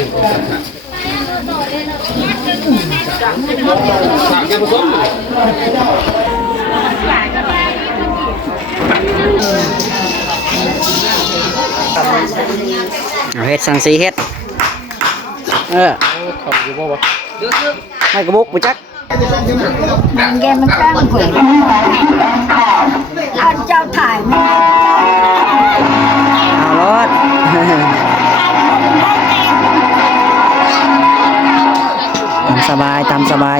เฮ็ดสังสีเฮ็ดไม่กระบุกไปจักมันแกมันตั้งเผยอันเจ้าถ่ายไม่เอารถสบายตามสบาย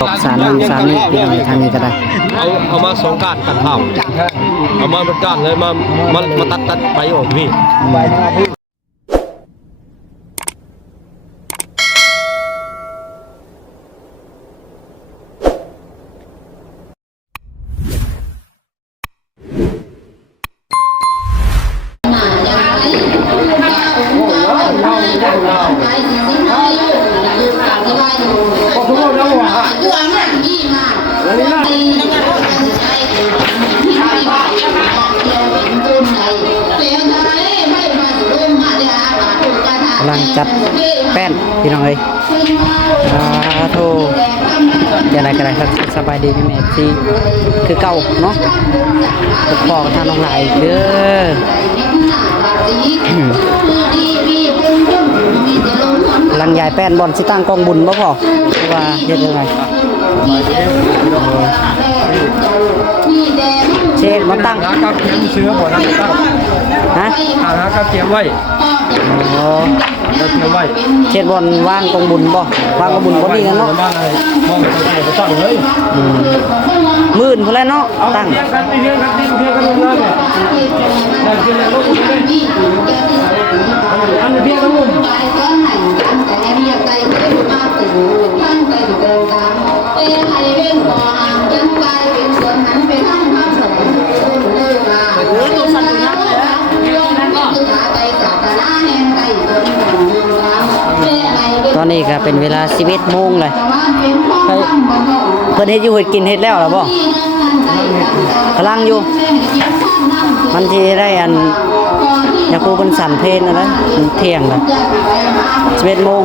ตกสารนั่งสารนี่เปลี่ยนทางนี้ก็ได้เอามา2ก้านกันข้าวเอามาเป็นก้านเลยมาตัดไปออกพี่กำลังจัดแป้นพี่น้องเอ้ยโทอย่างไรก็ได้ครับสบายดีพี่แม่ที่คือเก่าเนาะบอกท่านน้องหลายเด้อลังยายแป้นบอลสิตั้งกองบุญบ่พอว่าเฮ็ดยังไงเช็ดมาตั้งครับเตรียมเสื้อบ่นะตั้งฮะครับเตรียมไว้อ๋อเตรียมไว้เช็ดบอลว่างกองบุญบ่ว่างกองบุญบ่ดีกันเนาะมองไปตั้งเลยมื่นพุ่นแล้วเนาะตั้งกันเพียงกันเพียงกันเลยได้กินแล้วลูกอันเพียงกันมุมตอนนี้ก็เป็นเวลา 11 โมงเลยเพิ่นเฮ็ดอยู่เฮ็ดกินเฮ็ดแล้วล่ะบ่กำลังอยู่มันสิได้อันอยากครูเพิ่นสั่นเพลงนะเที่ยงแล้ว11 โมง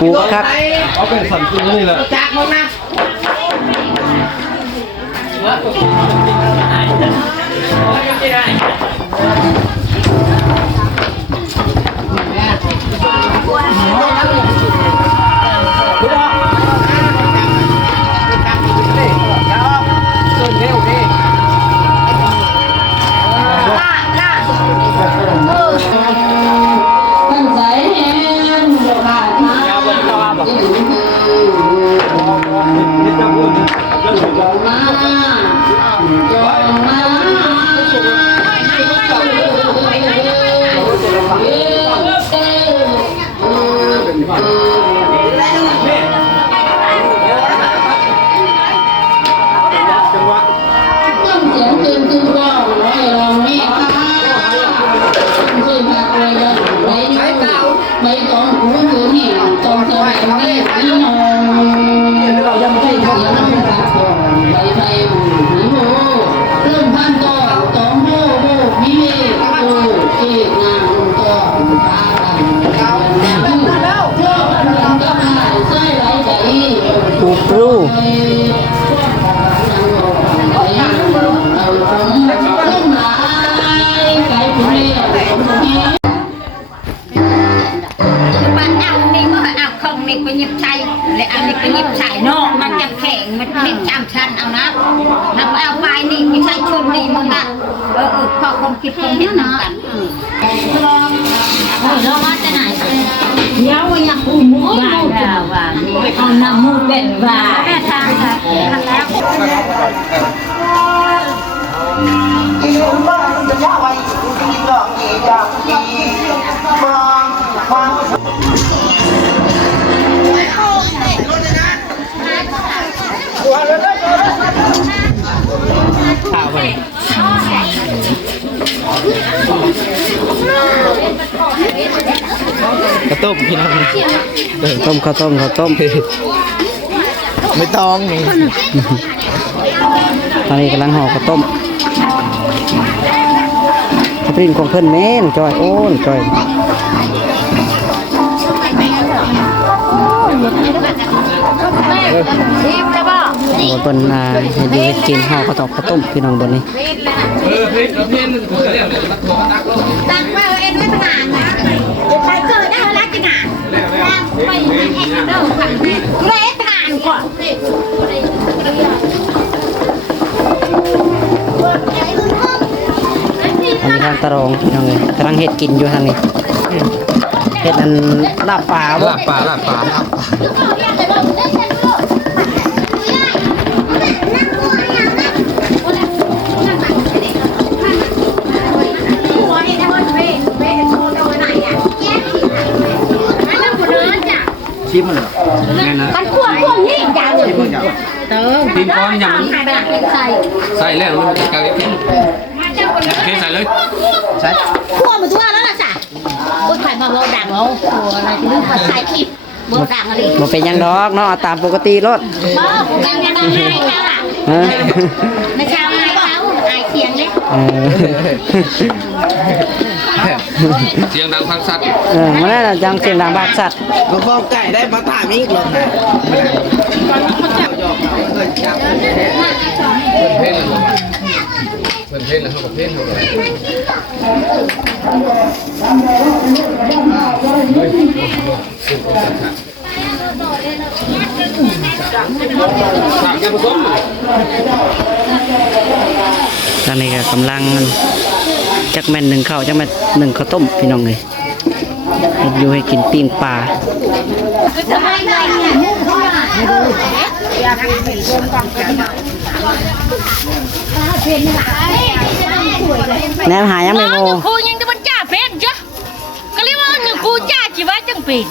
ปูครับเอาเป็นสันตินี่แหละจากมึงนะพอคงคิดคงเห็นนะเรามาจากไหนเดี๋ยวอยากอุ้มมุ้ยว่าเอาน้ำมูกเป็นว่าทางแล้ว ข้าวไปกระต้มพี่น้อง ต้มข้าวต้มข้าวต้ม ไม่ต้องนี่ ตอนนี้กำลังห่อข้าวต้มข้าวปริ้นของเพิ่นแม่นจอยโอ้ยจอยบนเพิ่นเฮ็ดอยู่เฮ็ดกินห่อข้าวต้มข้าวต้มพี่น้องบนนี้ ตั้งไว้เอ็นไว้ขนาดนะไปเกิดได้แล้วขนาดไปเอ็นเด้อขันเละขนาดก่อน อันนี้ทางตะรองพี่น้องเลยกำลังเฮ็ดกินอยู่ทางนี้เฮ็ดอันลาบปลาบ่ ลาบปลาลาบปลาครับ ชิมมันเหรอแม่นะ กันขวบนี่อย่าง ชิมมันอย่าง ตีนก้อนอย่าง หายไปหลังใส่ ใส่แล้วมันกลายเป็นเทใส่เลย ใช่ ขวบมาทั่วแล้วล่ะจ้ะโอ้ยใครมาเบาดังเอาอะไรที่นึกว่าใส่คลิปเบาดังอะไร บ่เป็นหยังดอกเนาะเอาตามปกติรถ เบาดังยังได้ให้ค่ะ ฮะ ในชาวไอ้เขาไอ้เสียงเลย เออ เสียงดังพังสัตว์ มันน่าจังเสียงดังบากสัตว์ ก็ฟอกไก่ได้มาถามอีกหรอกนะ เพ่นเลยเพ่นเลยเขาบอกเพ่นเขาบอกถามกันผสม ตอนนี้ก็กำลังจักแม่นหนึ่งข้าวจักแม่นหนึ่งข้าวต้มพี่น้องเลยเฮ็ดอยู่ให้กินปิ้งปลา ทำไมไงเนี่ย แนมหายังไม่โม ครูยังจะมันจ่าเป็นจ้ะก็เรียกว่าเนี่ยครูจ่าชีวะจังเป็น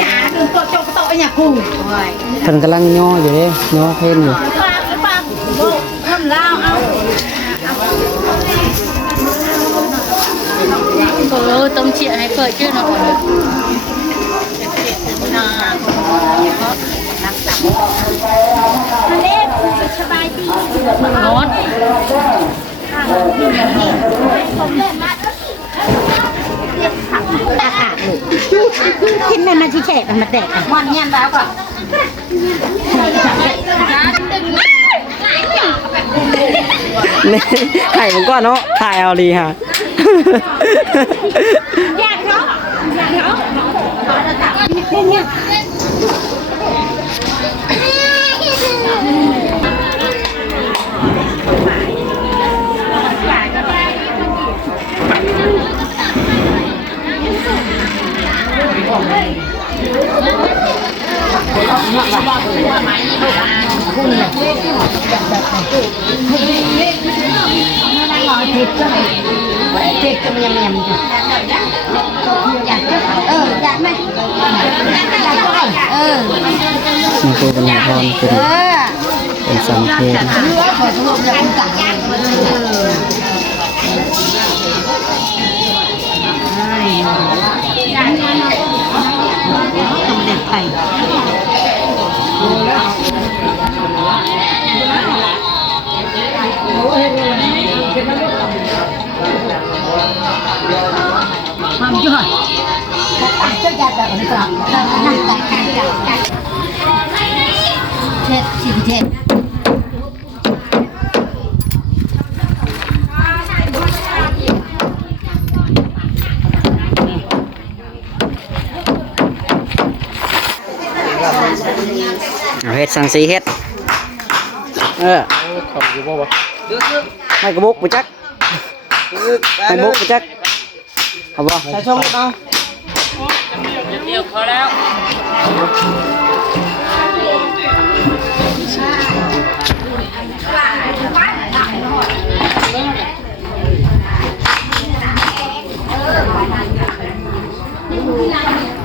จ๋าคือโตโตโตเนี่ยกู เพิ่นกำลังย่ออยู่เด้ย่อเพลนอยู่ ฟังทำลาวเอาต้องเชียร์ให้เปิดชื่อหน่อย ทะเลสบายดี นอน อากาศลูกกินแม่มันที่แฉะมันมาแตกวันเงี้ยแล้วก่อน นี่ไข่ผมก็เนาะถ่ายเอาดีฮะ อยากเนาะอยากเนาะเนี่ย อยากไหมนี่คือเป็นพรเป็นสัมเพล เด็กไทยความยอดเจ้าจัดแบบนี้ก็นั่งตัดเทศสิเทศ เอาเฮ็ดสังสีเฮ็ดไม่กระบุกไปจักไม่บุกไปจักเอาบ่ ใส่ช่องเอา เดียวพอแล้ว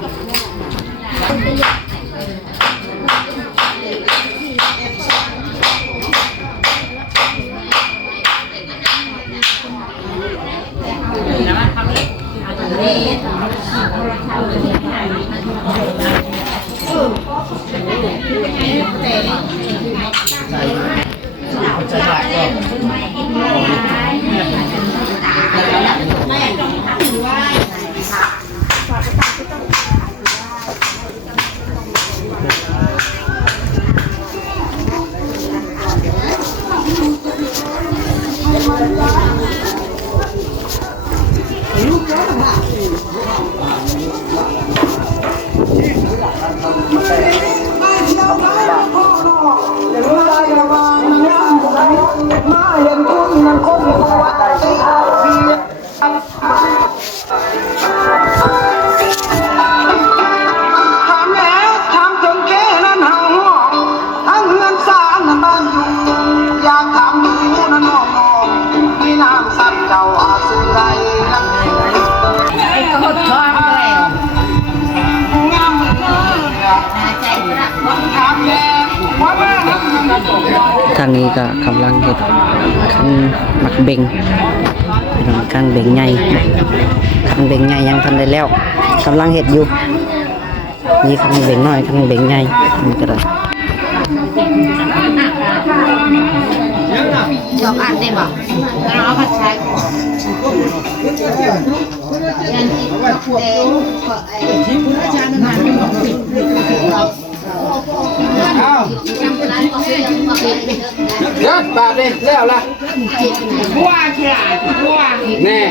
ทางนี้ก็กำลังเฮ็ดคันหมักเบงคันเบงใหญ่คันเบงใหญ่ยังทันได้แล้วกำลังเฮ็ดอยู่มีคันเบงน้อยคันเบงใหญ่มันก็ได้ ดอกอันได้บ่แล้วเอาผัดใช้ยันอีกขวบชิมคุณอาจารย์นั่นเดี๋ยวปาดเลยแล้วล่ะว่าเชียว่าแน่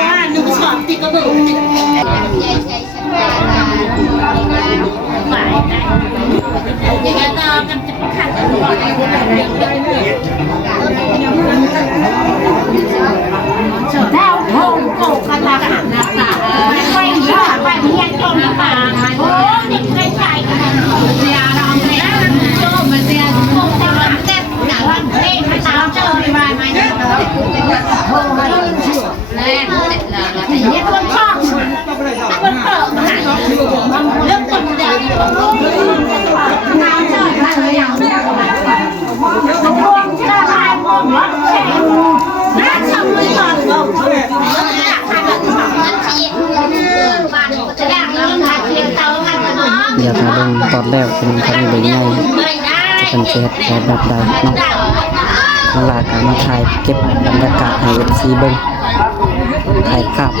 ว่านึกสอบติกระเบื้องยังไงต่อกันจะขัดกันก่อนแล้วโหโกคาถาขันนะตาไปเยอะไปเฮียจมตาโอ้ติดใจใจกันเสียเราเลยโจมมาเสียโกแต่ละเต็มหนาวันเล่นไม่ตามเจอไม่ไหวไม่ได้โอ้โหแรงเสร็จแล้วแต่ยังคนชอบคนเปิดมาเริ่มต้นเดียวน้ำเจออะไรอย่างเงี้ยมองจะทายมองรถแข่งน้ำชมเลยก่อนเราอยากทานแบบนั้นชีสบ้านจะแรกแล้วทานเทียมเตาทานขนม เดี๋ยวถ้าลงตอนแล้วเป็นคันเบงใหญ่จะเป็นเช็ดแบบใดเนาะเวลาการมาถ่ายเก็บบรรยากาศให้ FC เบิ่งถ่ายภาพ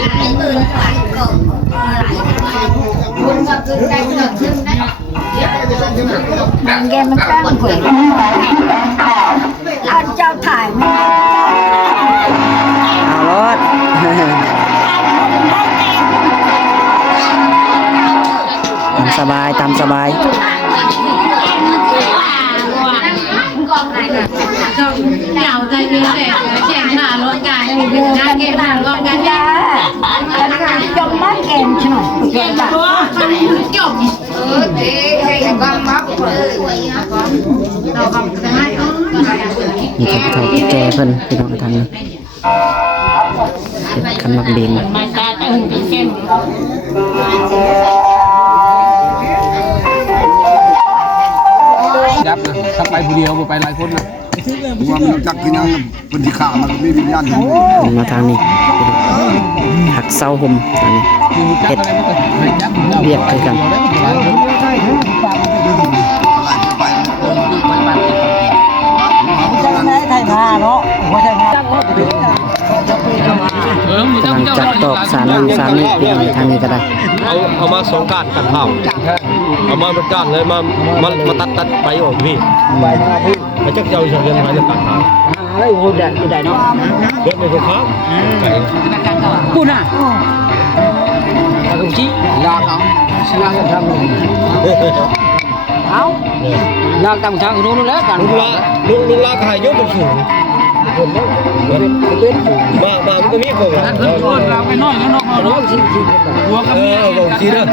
แกมันตั้งเผยเอาเจ้าถ่ายมา เอารถ ตามสบายตามสบาย เก่าใจเย็นแต่แข่งหารถกันนะเก็บหารถกันยา จมน้ำแกมใช่ไหม เก่งเพราะว่ามันจบ นี่ครับเขาแก่เพิ่นพี่น้องทางนี้เฮ็ดคันหมักเบง มาตาตึงเป็นเก่ง ยับนะถ้าไปผู้เดียวบ่ไปหลายคนนะ ว่ามันจักกินยังเป็นที่ขามันไม่มีวิญญาณอยู่ มาทางนี้หักเสาห่มทางนี้ คือจับอะไรมันก็ไม่จับ เรียกคือกัน กำลังจัดตอกสารนั่งสารนี้พี่น้องทางนี้ก็ได้ เอามาสงการกันข้าวเอามาเป็นก้านเลยมาตัดไปออกพี่ไปจักเจ้าเรียนไปเรื่องการข้าว แล้วโหได้เนาะ เรื่องเป็นข้าวไก่ ปูน่ะตะกุชิลากเอาสลากทำเอาลากตามทางนู้นแล้วกัน ลุงลากหายยกเป็นสูงมามันก็มีคนละ เราไปน้อยแล้วเนาะ บอกชีเด้อ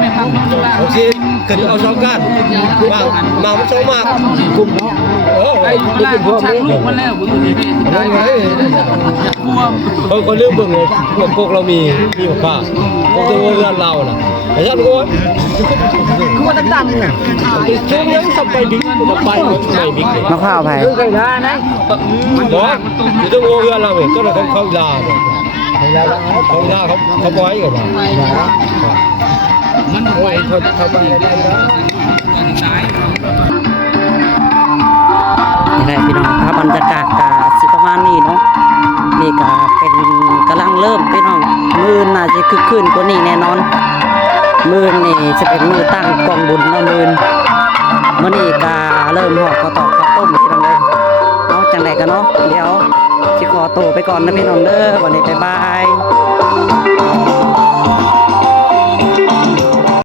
บอกชีขึ้นเอาสองก้านมามันสองมากกลุ่มไอ้ลูกพ่อลูกมันแล้วคนเรื่องเบิ่งเลยพวกเรามีป้าพวกตัวเรือนเราน่ะแต่ฉันก็คือว่าต่างๆเนี่ยเชื่อยังสับไปบิ๊กสับไปไม่บิ๊กเลย มะพร้าวไผ่ เคยได้นะบอกอยู่ตรงเรือนเราเนี่ยก็เลยเขาลาเขาปล่อยกันมันปล่อยเขาไปได้แล้ว นี่แหละพี่น้องครับบรรยากาศกาสิประมาณนี้เนาะนี่ก็เป็นกำลังเริ่มพี่น้องมื้อน่าจะคึกคืนกว่านี้แน่นอนมื้อนี่จะเป็นมื้อตั้งกองบุญเนาะมื้อนี้ก็เริ่มห่อข้าวตอกข้าวต้มพี่น้องเอ้ยเอาจังไดกันเนาะเดี๋ยวสิขอตัวไปก่อนนะพี่น้องเด้อวันนี้บ๊ายบาย